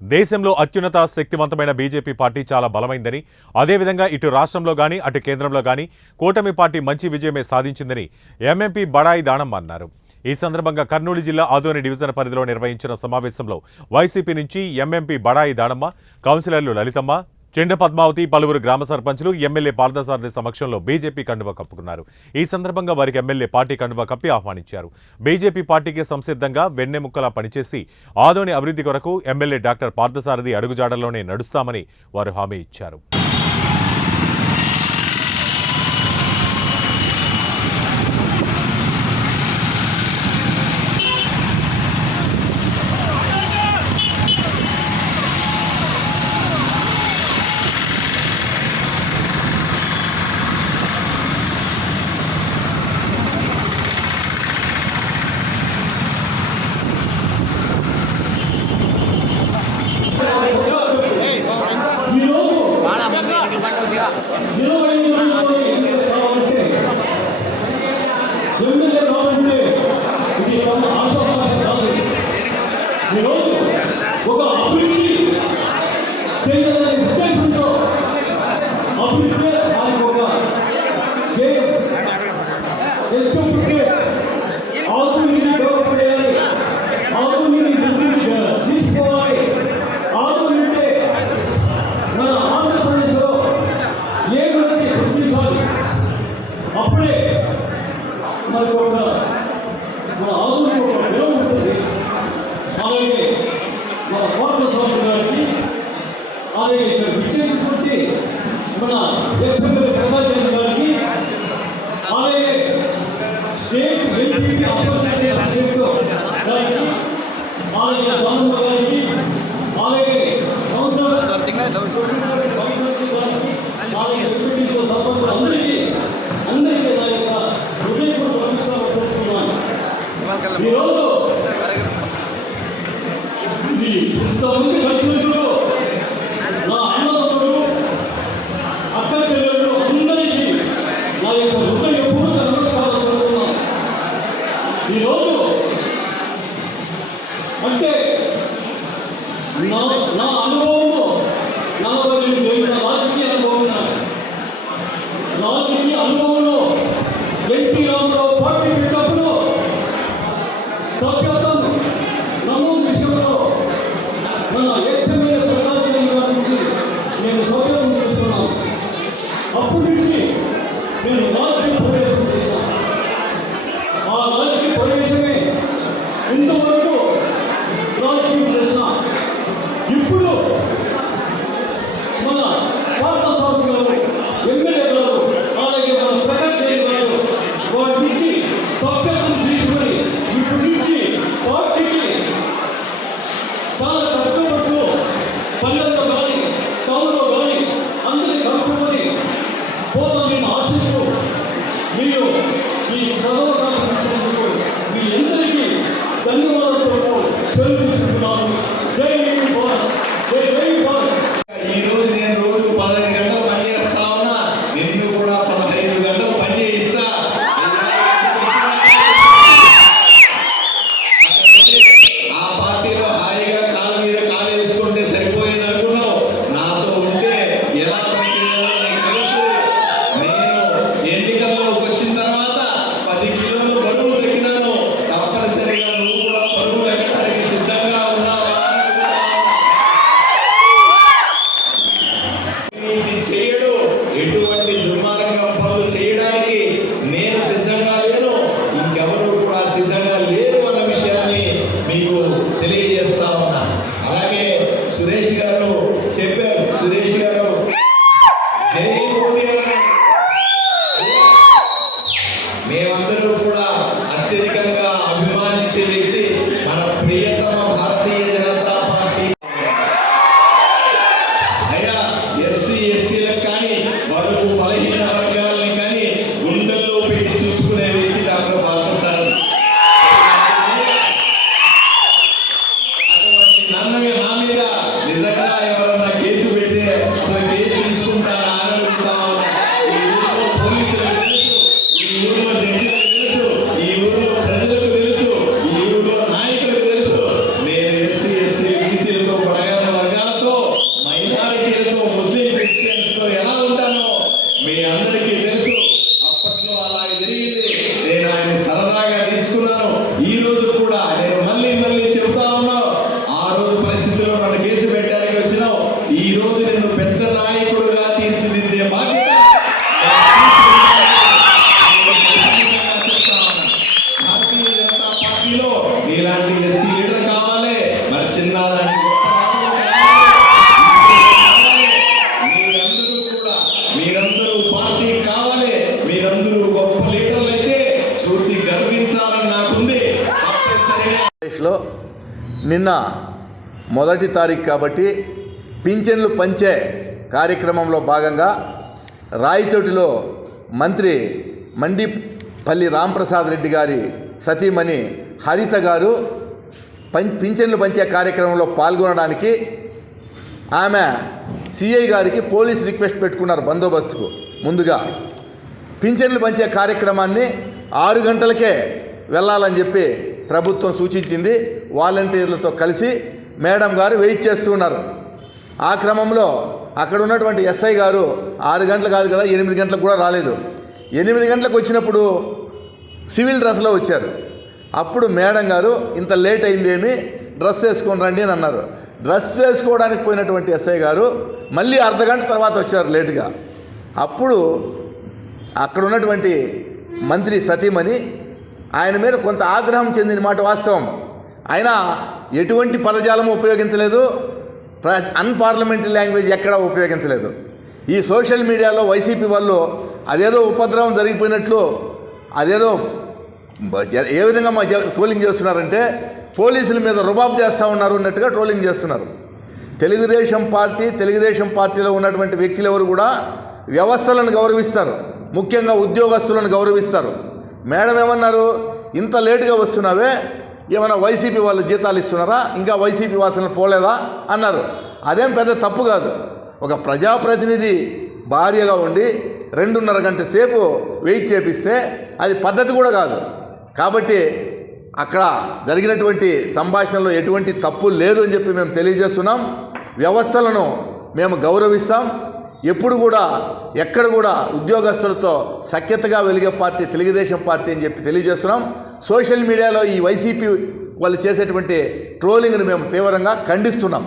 దేశంలో అత్యున్నత శక్తివంతమైన బీజేపీ పార్టీ చాలా బలమైందని, అదేవిధంగా ఇటు రాష్ట్రంలో గానీ అటు కేంద్రంలో గానీ కూటమి పార్టీ మంచి విజయమే సాధించిందని ఎంఎంపీ బడాయి దానమ్మ అన్నారు. ఈ సందర్భంగా కర్నూలు జిల్లా ఆదోని డివిజన్ పరిధిలో నిర్వహించిన సమావేశంలో వైసీపీ నుంచి ఎంఎంపీ బడాయి దానమ్మ, కౌన్సిలర్లు లలితమ్మ, చెండ పద్మావతి, పలువురు గ్రామ సర్పంచులు, ఎమ్మెల్యే పార్థసారథి సమక్షంలో బీజేపీ కండువా కప్పుకున్నారు. ఈ సందర్భంగా వారికి ఎమ్మెల్యే పార్టీ కండువా కప్పి ఆహ్వానించారు. బీజేపీ పార్టీకి సంసిద్ధంగా వెన్నెముక్కలా పనిచేసి ఆదోని అభివృద్ధి కొరకు ఎమ్మెల్యే డాక్టర్ పార్థసారథి అడుగుజాడల్లోనే నడుస్తామని వారు హామీ ఇచ్చారు. ఒక అభివృద్ధి చేయాలనే ఉద్దేశంతో అభివృద్ధి దానికి ఒక ఆధునిక డెవలప్ చేయాలి, ఆధునిక తీసుకోవాలి. ఆధునిక మన ఆంధ్రప్రదేశ్లో ఏడున్నది గుర్తించాలి. అప్పుడే మనకు ఒక మన ఆధునిక ఒక విలువ ఉంటుంది. అలాగే మన పార్థసారథి గారికి, అలాగే ఇక్కడ విచ్చేసినటువంటి మన ఎక్స్ఎమ్మెల్యే ప్రసాద్ గారికి, అలాగే స్టేట్ వెల్ఫేర్ అసోసియేషన్ అధ్యక్షుడు గారికి, అలాగే దానమ్మ గారికి, అలాగే కౌన్సిలర్స్ గారికి, అలాగే ఎంపీటీసీ సర్పంచులు అందరికీ నా యొక్క హృదయపూర్వక నమస్కారం చెప్తున్నాను. ఈరోజు ఇంతమంది కలిసినప్పుడు నా అన్నదమ్ముడు, అక్క చెల్లెళ్ళు అందరికీ నా యొక్క హృదయపూర్వక నమస్కారం చెప్తున్నాను. ఈరోజు అంటే నా అనుభవంలో 42 ఏళ్ళ రాజకీయ అనుభవం ఉన్నాయి. రాజకీయ అనుభవంలో ఎన్టీ రామారావు పార్టీ పెట్టినప్పుడు సభ్యత్వం నమోదు విషయంలో మన ఎక్స్ఎమ్మెల్యే ప్రసాద్ గారి నుంచి నేను సౌకర్యం చేస్తున్నాను. అప్పటి నుంచి నేను రాజకీయ ప్రవేశం చేశాను. ఆ రాజకీయ ప్రవేశమే ఇంతవరకు రాజకీయం చేశాను. ఇప్పుడు మన పార్థసారథి గారు, ఎమ్మెల్యే గారు, అలాగే మన ప్రకాష్ గారు వారి నుంచి సభ్యత్వం తీసుకొని ఇప్పటి నుంచి పార్టీకి చాలా కష్టపడుతూ పరిస్థితుల్లో నన్ను కేసు పెట్టడానికి వచ్చినావు. ఈ రోజు నిన్ను పెద్ద నాయకుడుగా తీర్చిదిద్దే బాధ్యత భారతీయ జనతా పార్టీలో నీలాంటి ఎస్సీ లీడర్ కావాలి, మరి చిన్న లాంటి మీరందరూ పార్టీ కావాలి, మీరందరూ గొప్ప లీడర్లు అయితే చూసి గర్వించాలని నాకుంది. లో నిన్న 1వ తారీఖు కాబట్టి పింఛన్లు పంచే కార్యక్రమంలో భాగంగా రాయచోటిలో మంత్రి మండిపల్లి రాంప్రసాద్ రెడ్డి గారి సతీమణి హరిత గారు పింఛన్లు పంచే కార్యక్రమంలో పాల్గొనడానికి ఆమె సిఐ గారికి పోలీస్ రిక్వెస్ట్ పెట్టుకున్నారు బందోబస్తుకు ముందుగా. పింఛన్లు పంచే కార్యక్రమాన్ని 6 గంటలకే వెళ్ళాలని చెప్పి ప్రభుత్వం సూచించింది. వాలంటీర్లతో కలిసి మేడం గారు వెయిట్ చేస్తూ ఉన్నారు. ఆ క్రమంలో అక్కడ ఉన్నటువంటి ఎస్ఐ గారు 6 గంటలు కాదు కదా 8 గంటలకు కూడా రాలేదు. 8 గంటలకు వచ్చినప్పుడు సివిల్ డ్రెస్లో వచ్చారు. అప్పుడు మేడం గారు ఇంత లేట్ అయిందేమి, డ్రెస్ వేసుకొని రండి అని అన్నారు. డ్రెస్ వేసుకోవడానికి పోయినటువంటి ఎస్ఐ గారు మళ్ళీ అర్ధగంట తర్వాత వచ్చారు లేటుగా. అప్పుడు అక్కడ ఉన్నటువంటి మంత్రి సతీమణి ఆయన మీద కొంత ఆగ్రహం చెందిన మాట వాస్తవం. ఆయన ఎటువంటి పదజాలము ఉపయోగించలేదు, అన్పార్లమెంటరీ లాంగ్వేజ్ ఎక్కడా ఉపయోగించలేదు. ఈ సోషల్ మీడియాలో వైసీపీ వాళ్ళు అదేదో ఉపద్రవం జరిగిపోయినట్లు అదేదో ఏ విధంగా ట్రోలింగ్ చేస్తున్నారంటే పోలీసుల మీద రుబాబు చేస్తూ ఉన్నారు అన్నట్టుగా ట్రోలింగ్ చేస్తున్నారు. తెలుగుదేశం పార్టీలో ఉన్నటువంటి వ్యక్తులు ఎవరు కూడా వ్యవస్థలను గౌరవిస్తారు, ముఖ్యంగా ఉద్యోగస్తులను గౌరవిస్తారు. మేడం ఏమన్నారు, ఇంత లేటుగా వస్తున్నావే, ఏమైనా వైసీపీ వాళ్ళు జీతాలు ఇస్తున్నారా, ఇంకా వైసీపీ వాసనలు పోలేదా అన్నారు. అదేం పెద్ద తప్పు కాదు. ఒక ప్రజాప్రతినిధి భార్యగా ఉండి 2.5 గంట సేపు వెయిట్ చేపిస్తే అది పద్ధతి కూడా కాదు. కాబట్టి అక్కడ జరిగినటువంటి సంభాషణలో ఎటువంటి తప్పు లేదు అని చెప్పి మేము తెలియజేస్తున్నాం. వ్యవస్థలను మేము గౌరవిస్తాం. ఎప్పుడు కూడా ఎక్కడ కూడా ఉద్యోగస్తులతో సఖ్యతగా వెలిగే పార్టీ తెలుగుదేశం పార్టీ అని చెప్పి తెలియజేస్తున్నాం. సోషల్ మీడియాలో ఈ వైసీపీ వాళ్ళు చేసేటువంటి ట్రోలింగ్ను మేము తీవ్రంగా ఖండిస్తున్నాం.